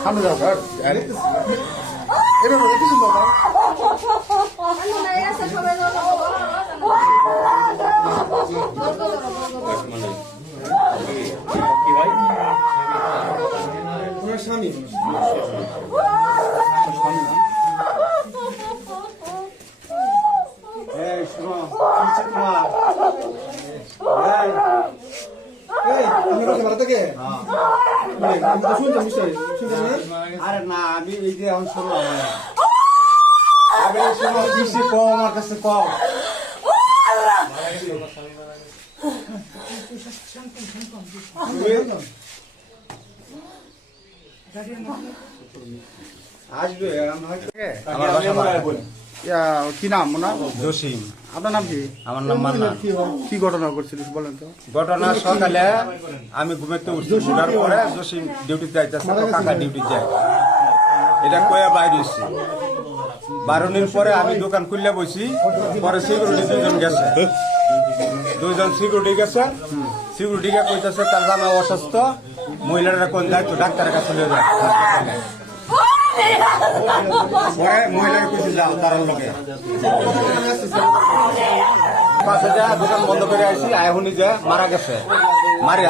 সামনে যাও আরে এবার একটু বাবা ওনার স্বামী এই শোনো কি তোমার এই এই আপনি কথা ভালো থেকে? শুনতাম আরে না আমি এই যে এখন শুনলাম। আরে কম আমার কাছে কম। আসবে আমার কি নাম ওনার? জসিম। আপনার নাম কি? আমার নাম মান্না। কি ঘটনা করছিল বলেন তো। ঘটনা সকালে আমি ঘুমেতে উঠছি উঠার পরে জসিম ডিউটিতে যাইতেছে কাকা ডিউটি যায় এটা কয়ে বাইরে এসছি বারোনির পরে আমি দোকান খুললে বসি পরে সিকিউরিটি দুজন গেছে। দুইজন সিকিউরিটি গেছে। সিকিউরিটি কে কইতেছে তার জামা অসুস্থ মহিলারা কোন যায় তো ডাক্তারের কাছে নিয়ে যায় পরে মহিলার কিছু যাও তার পাশে যা দোকান বন্ধ করে আইসি আয়হুনি যে মারা গেছে। মারি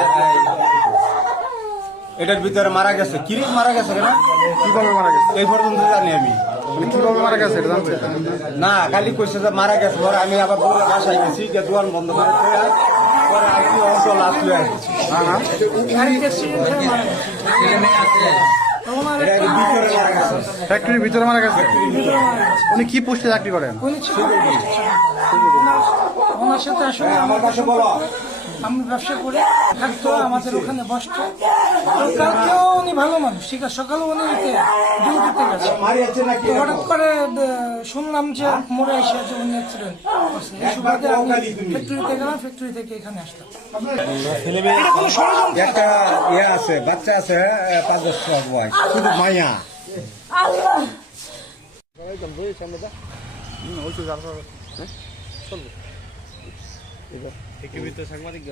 এটার ভিতরে মারা গেছে। কিরিক মারা গেছে কেন? কীভাবে মারা গেছে? এই পর্যন্ত জানি আমি। মানে কীভাবে মারা গেছে এটা জানতে না খালি কইছে যে মারা গেছে পরে আমি আবার দূরে বাসায় গেছি যে দোকান বন্ধ করে। পরে আমি অটো লাস্ট হয়ে হ্যাঁ। হ্যাঁ এটা এর ভিতরে মারা গেছে ফ্যাক্টরির ভিতরে মারা গেছে? উনি কি পোস্টে চাকরি করেন? ওনার সাথে আসলে হ্যাঁ, আমার কাছে বলো। আমি ব্যবসা করে। থাকতো আমাদের ওখানে বসতো। কালকেও উনি ভালো মানুষ ঠিক আছে? সকালে উনি ডিউটিতে গেছে। তো হঠাৎ করে শুনলাম যে মরে এসে যে উনি অ্যাক্সিডেন্ট এই সুবাদে আমি ফ্যাক্টরিতে গেলাম ফ্যাক্টরি থেকে এখানে আসলাম। একটা ইয়ে আছে বাচ্চা আছে এ, পাঁচ বছর বয়স। শুধু মাইয়া সাংবাদিক